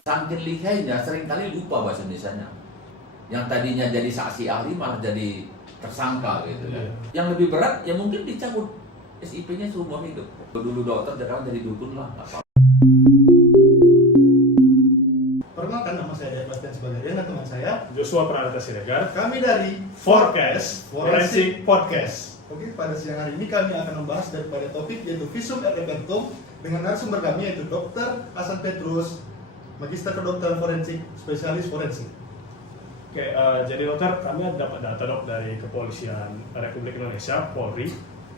Saking lihainya seringkali lupa bahasa Indonesianya. Yang tadinya jadi saksi ahli malah jadi tersangka gitu ya. Yang lebih berat ya mungkin dicabut SIP-nya seumur hidup. Dulu dokter sekarang jadi dukun lah. Perkenalkan, nama saya Bastian Sebagaian dan teman saya Joshua Pranata Siregar. kami dari Forecast Forensic Podcast. Oke, pada siang hari ini kami akan membahas daripada topik yaitu visum et repertum dengan narasumber kami yaitu Dr. Hasan Petrus, Magister Kedokteran Forensik, Spesialis Forensik. Oke, jadi dokter, kami ada dapat data dok dari Kepolisian Republik Indonesia, Polri.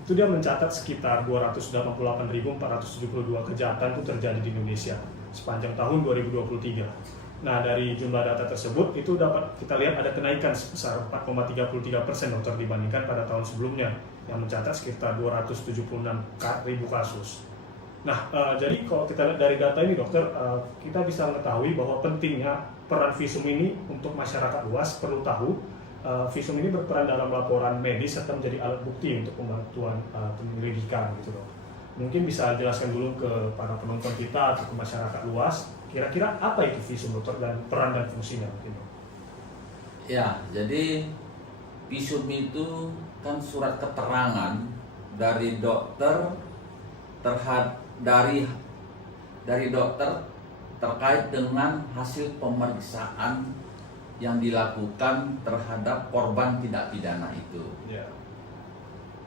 Itu dia mencatat sekitar 288.472 kejahatan itu terjadi di Indonesia sepanjang tahun 2023. Nah, dari jumlah data tersebut itu dapat kita lihat ada kenaikan sebesar 4,33% dokter dibandingkan pada tahun sebelumnya yang mencatat sekitar 276.000 kasus. Nah, jadi kalau kita lihat dari data ini dokter, kita bisa mengetahui bahwa pentingnya peran visum ini untuk masyarakat luas perlu tahu. Visum ini berperan dalam laporan medis serta menjadi alat bukti untuk pembantuan penyelidikan gitu dok. Mungkin bisa jelaskan dulu ke para penonton kita atau ke masyarakat luas, kira-kira apa itu visum dokter dan peran dan fungsinya mungkin dok? Ya, jadi visum itu kan surat keterangan dari dokter dari dokter terkait dengan hasil pemeriksaan yang dilakukan terhadap korban tindak pidana itu. Ya.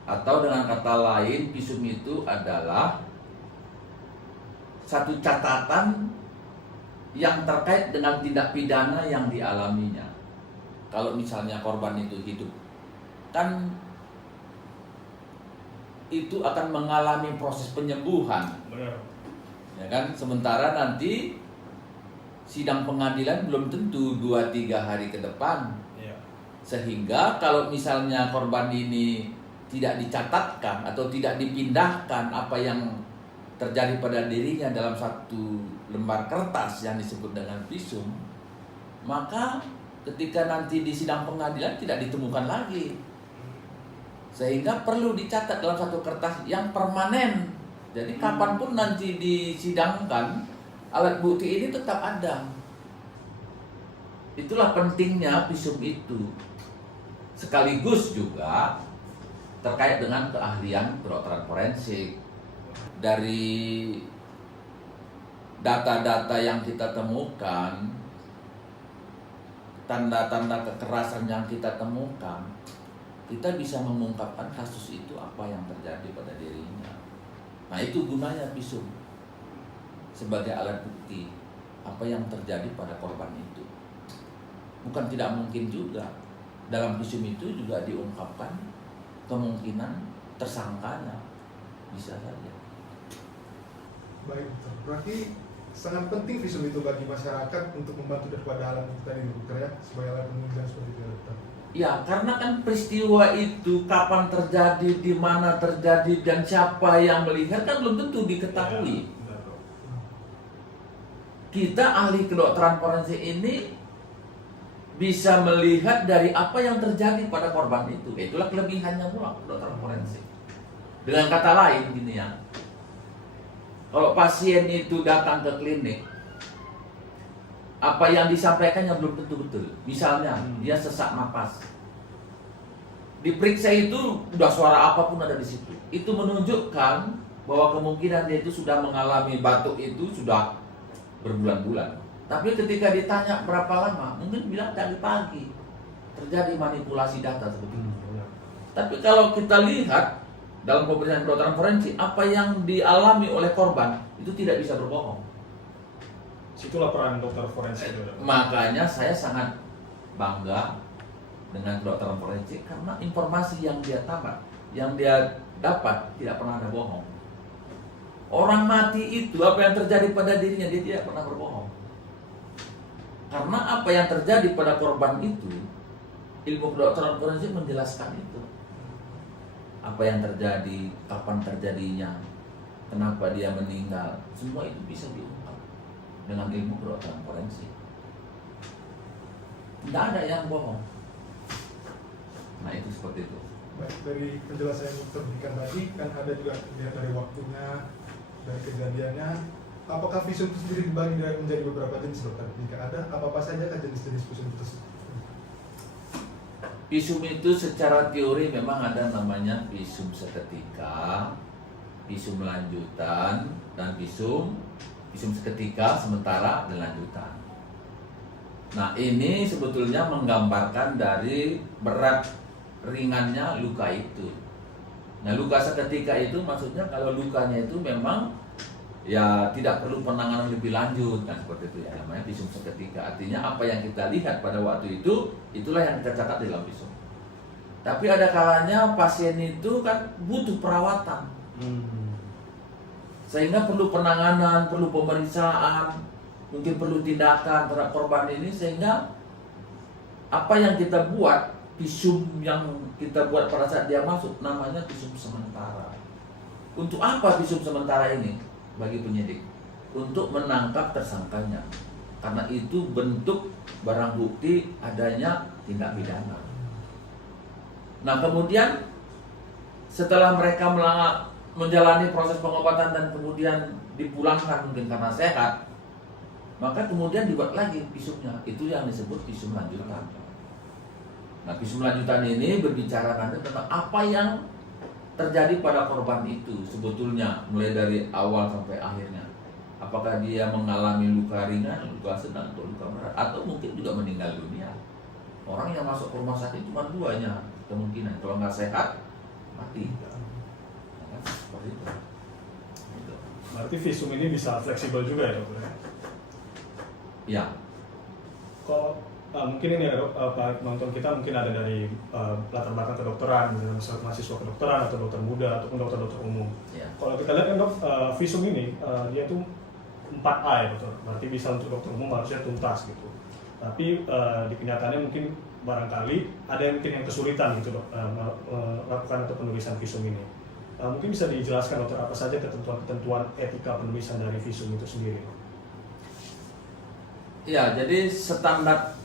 Atau dengan kata lain, visum itu adalah satu catatan yang terkait dengan tindak pidana yang dialaminya. Kalau misalnya korban itu hidup, kan itu akan mengalami proses penyembuhan. Benar. Ya kan? Sementara nanti sidang pengadilan belum tentu 2-3 hari ke depan. Ya. Sehingga kalau misalnya korban ini tidak dicatatkan atau tidak dipindahkan apa yang terjadi pada dirinya dalam satu lembar kertas yang disebut dengan visum, maka ketika nanti di sidang pengadilan tidak ditemukan lagi. Sehingga perlu dicatat dalam satu kertas yang permanen. Jadi kapanpun nanti disidangkan, alat bukti ini tetap ada. Itulah pentingnya visum itu. Sekaligus juga terkait dengan keahlian kedokteran forensik. Dari data-data yang kita temukan, tanda-tanda kekerasan yang kita temukan, kita bisa mengungkapkan kasus itu apa yang terjadi pada dirinya. Nah, itu gunanya visum sebagai alat bukti apa yang terjadi pada korban itu. Bukan tidak mungkin juga dalam visum itu juga diungkapkan kemungkinan tersangkanya, bisa saja. Baik, dokter. Berarti sangat penting visum itu bagi masyarakat untuk membantu daripada alat bukti tadi dokter ya, sebagai alat penunjang seperti itu dokter. Ya, karena kan peristiwa itu kapan terjadi, di mana terjadi, dan siapa yang melihat kan belum tentu diketahui. Ya, benar, dok. Kita ahli kedokteran forensik ini bisa melihat dari apa yang terjadi pada korban itu. Itulah kelebihannya pula kedokteran forensik. Dengan kata lain gini ya, kalau pasien itu datang ke klinik, apa yang disampaikannya belum tentu betul. Misalnya dia sesak napas, diperiksa itu udah suara apapun ada di situ. Itu menunjukkan bahwa kemungkinan dia itu sudah mengalami batuk itu sudah berbulan-bulan. Tapi ketika ditanya berapa lama, mungkin bilang dari pagi. Terjadi manipulasi data seperti itu. Tapi kalau kita lihat dalam pemeriksaan kedokteran forensik, apa yang dialami oleh korban itu tidak bisa berbohong. Situlah peran dokter forensik. Makanya saya sangat bangga dengan kedokteran forensik karena informasi yang dia dapat tidak pernah ada bohong. Orang mati itu apa yang terjadi pada dirinya dia tidak pernah berbohong. Karena apa yang terjadi pada korban itu, ilmu kedokteran forensik menjelaskan itu. Apa yang terjadi, kapan terjadinya, kenapa dia meninggal, semua itu bisa diungkap dengan ilmu kedokteran forensik. Tidak ada yang bohong. Nah, itu seperti itu. Baik, dari penjelasan yang dokter berikan tadi kan ada juga dilihat dari waktunya, dari kejadiannya, apakah visum itu sendiri dibagi menjadi beberapa jenis dokter? Jika ada, apa saja kan jenis-jenis visum tersebut? Visum itu secara teori memang ada namanya visum seketika, visum lanjutan, dan visum seketika, sementara, dan lanjutan. Nah, ini sebetulnya menggambarkan dari berat ringannya luka itu. Nah, luka seketika itu maksudnya kalau lukanya itu memang ya tidak perlu penanganan lebih lanjut, kan seperti itu ya, namanya visum seketika. Artinya apa yang kita lihat pada waktu itu, itulah yang kita catat dalam visum. Tapi ada kalanya pasien itu kan butuh perawatan, sehingga perlu penanganan, perlu pemeriksaan, mungkin perlu tindakan terhadap korban ini, sehingga apa yang kita buat, visum yang kita buat pada saat dia masuk namanya visum sementara. Untuk apa visum sementara ini? Bagi penyidik, untuk menangkap tersangkanya, karena itu bentuk barang bukti adanya tindak pidana. Nah, kemudian setelah mereka menjalani proses pengobatan dan kemudian dipulangkan mungkin karena sehat, maka kemudian dibuat lagi visumnya. Itu yang disebut visum lanjutan. Nah, visum lanjutan ini berbicara nanti tentang apa yang terjadi pada korban itu sebetulnya, mulai dari awal sampai akhirnya. Apakah dia mengalami luka ringan, luka sedang, atau luka berat, atau mungkin juga meninggal dunia. Orang yang masuk ke rumah sakit cuma duanya kemungkinan, kalau nggak sehat, mati. Nah, seperti itu. Gitu. Berarti visum ini bisa fleksibel juga ya dokter? Ya. Kalau mungkin ini ya dok, penonton kita mungkin ada dari latar belakang kedokteran, misalnya mahasiswa kedokteran atau dokter muda ataupun dokter-dokter umum. Ya. Kalau kita lihat kan dok, visum ini dia tuh 4A ya dokter, berarti bisa untuk dokter umum harusnya tuntas gitu. Tapi di kenyataannya mungkin barangkali ada yang mungkin yang kesulitan gitu dok, melakukan atau penulisan visum ini. Mungkin bisa dijelaskan dokter apa saja ketentuan etika penulisan dari visum itu sendiri? Ya, jadi standar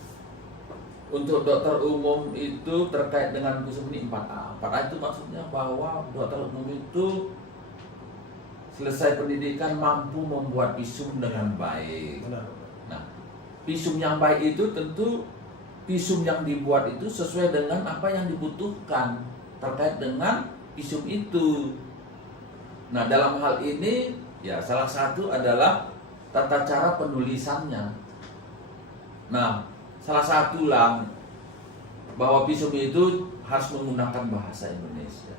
untuk dokter umum itu terkait dengan visum ini 4A. 4A itu maksudnya bahwa dokter umum itu selesai pendidikan mampu membuat visum dengan baik. Benar. Nah, visum yang baik itu tentu visum yang dibuat itu sesuai dengan apa yang dibutuhkan terkait dengan visum itu. Nah, dalam hal ini ya salah satu adalah tata cara penulisannya. Nah, salah satulah bahwa visum itu harus menggunakan bahasa Indonesia.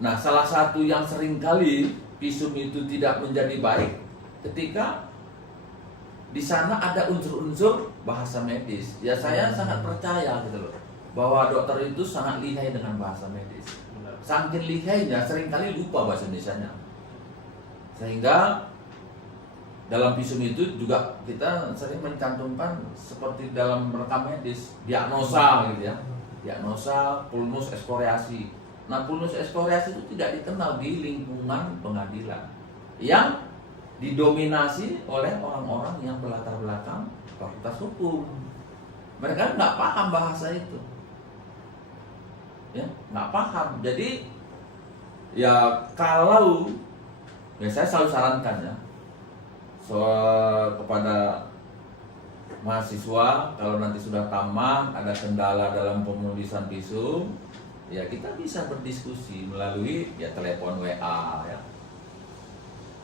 Nah, salah satu yang seringkali visum itu tidak menjadi baik ketika di sana ada unsur-unsur bahasa medis. Ya, saya sangat percaya gitu loh, bahwa dokter itu sangat lihai dengan bahasa medis. Saking lihainya seringkali lupa bahasa Indonesianya. Sehingga dalam visum itu juga kita sering mencantumkan seperti dalam rekam medis, diagnosa gitu ya. Diagnosa pulmus ekskoriasi. Nah, pulmus ekskoriasi itu tidak dikenal di lingkungan pengadilan yang didominasi oleh orang-orang yang berlatar belakang fakultas hukum. Mereka nggak paham bahasa itu, ya nggak paham. Jadi ya kalau ya saya selalu sarankan ya kepada mahasiswa, kalau nanti sudah tamat ada kendala dalam penulisan visum, ya kita bisa berdiskusi melalui ya telepon WA ya.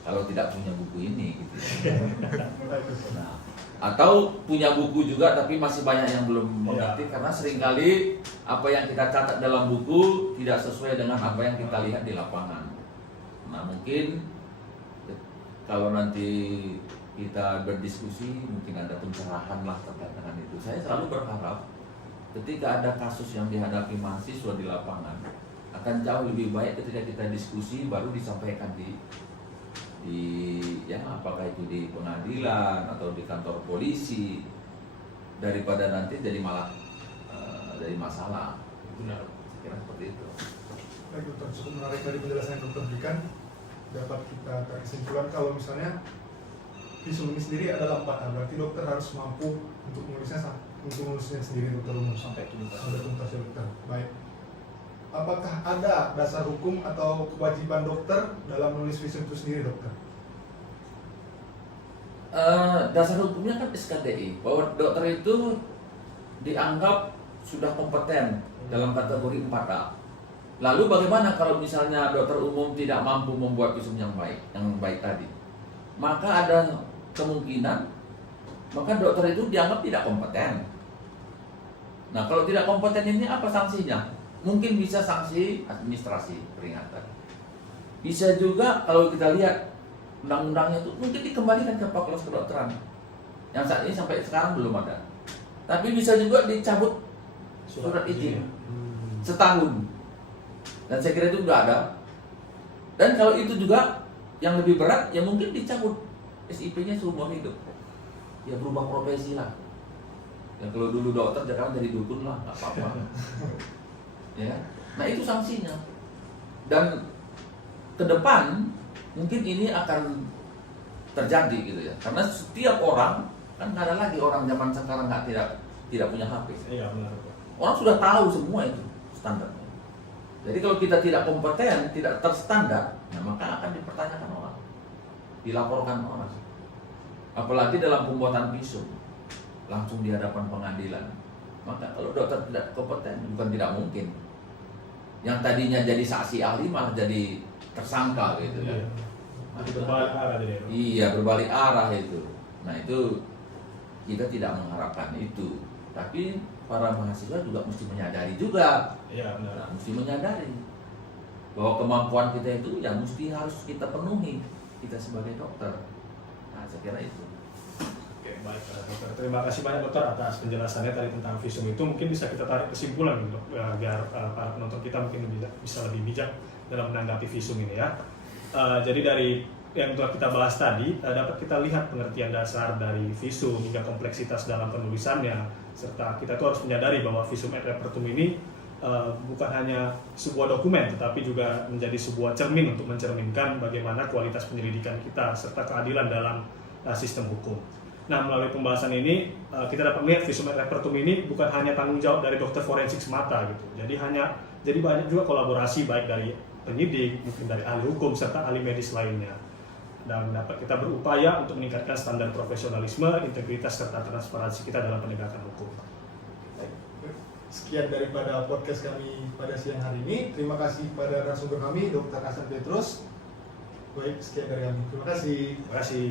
Kalau tidak punya buku ini gitu ya. Nah, atau punya buku juga tapi masih banyak yang belum mengerti karena seringkali apa yang kita catat dalam buku tidak sesuai dengan apa yang kita lihat di lapangan. Nah, mungkin kalau nanti kita berdiskusi mungkin ada pencerahan lah terkait dengan itu. Saya selalu berharap ketika ada kasus yang dihadapi mahasiswa di lapangan akan jauh lebih baik ketika kita diskusi baru disampaikan di ya apakah itu di pengadilan atau di kantor polisi, daripada nanti jadi malah jadi masalah. Benar. Saya kira seperti itu. Baik dokter, cukup menarik dari penjelasan yang dokter berikan. Dapat kita tarik kesimpulan kalau misalnya visum ini sendiri adalah 4A, berarti dokter harus mampu untuk menulisnya sendiri dokter umum sampai tuntas ya dokter. Baik. Apakah ada dasar hukum atau kewajiban dokter dalam menulis visum itu sendiri dokter? dasar hukumnya kan SKDI, bahwa dokter itu dianggap sudah kompeten dalam kategori 4A. Lalu bagaimana kalau misalnya dokter umum tidak mampu membuat visum yang baik tadi? Maka ada kemungkinan maka dokter itu dianggap tidak kompeten. Nah, kalau tidak kompeten ini apa sanksinya? Mungkin bisa sanksi administrasi peringatan. Bisa juga kalau kita lihat undang-undangnya itu mungkin dikembalikan ke Fakultas Kedokteran. Yang saat ini sampai sekarang belum ada. Tapi bisa juga dicabut surat izin setahun. Dan saya kira itu sudah ada. Dan kalau itu juga yang lebih berat, ya mungkin dicabut SIP-nya seumur hidup. Ya berubah profesi lah. Ya kalau dulu dokter, sekarang jadi dukun lah, nggak apa-apa. Ya, nah itu sanksinya. Dan ke depan mungkin ini akan terjadi gitu ya, karena setiap orang kan nggak ada lagi orang zaman sekarang tidak punya HP. Iya benar. Orang sudah tahu semua itu standarnya. Jadi kalau kita tidak kompeten, tidak terstandar, nah maka akan dipertanyakan orang, dilaporkan orang. Apalagi dalam pembuatan visum langsung di hadapan pengadilan. Maka kalau dokter tidak kompeten, bukan tidak mungkin. Yang tadinya jadi saksi ahli malah jadi tersangka gitu ya. Jadi berbalik arah jadi. Iya, berbalik arah itu. Nah, itu kita tidak mengharapkan itu. Tapi para mahasiswa juga mesti menyadari juga. Iya, benar. Nah, mesti menyadari bahwa kemampuan kita itu ya mesti harus kita penuhi, kita sebagai dokter. Nah, saya kira itu. Oke, baik dokter. Terima kasih banyak dokter atas penjelasannya tadi tentang visum itu. Mungkin bisa kita tarik kesimpulan gitu, dok, agar para penonton kita mungkin bisa lebih bijak dalam menanggapi visum ini ya. Jadi dari yang telah kita bahas tadi, dapat kita lihat pengertian dasar dari visum hingga kompleksitas dalam penulisannya, serta kita tuh harus menyadari bahwa visum et repertum ini bukan hanya sebuah dokumen, tetapi juga menjadi sebuah cermin untuk mencerminkan bagaimana kualitas penyelidikan kita serta keadilan dalam sistem hukum. Nah, melalui pembahasan ini kita dapat melihat visum et repertum ini bukan hanya tanggung jawab dari dokter forensik semata gitu. Jadi banyak juga kolaborasi baik dari penyidik, mungkin dari ahli hukum serta ahli medis lainnya. Dan dapat kita berupaya untuk meningkatkan standar profesionalisme, integritas serta transparansi kita dalam penegakan hukum. Sekian daripada podcast kami pada siang hari ini. Terima kasih kepada narasumber kami, Dr. Hasan Petrus. Baik, sekian dari kami. Terima kasih. Terima kasih.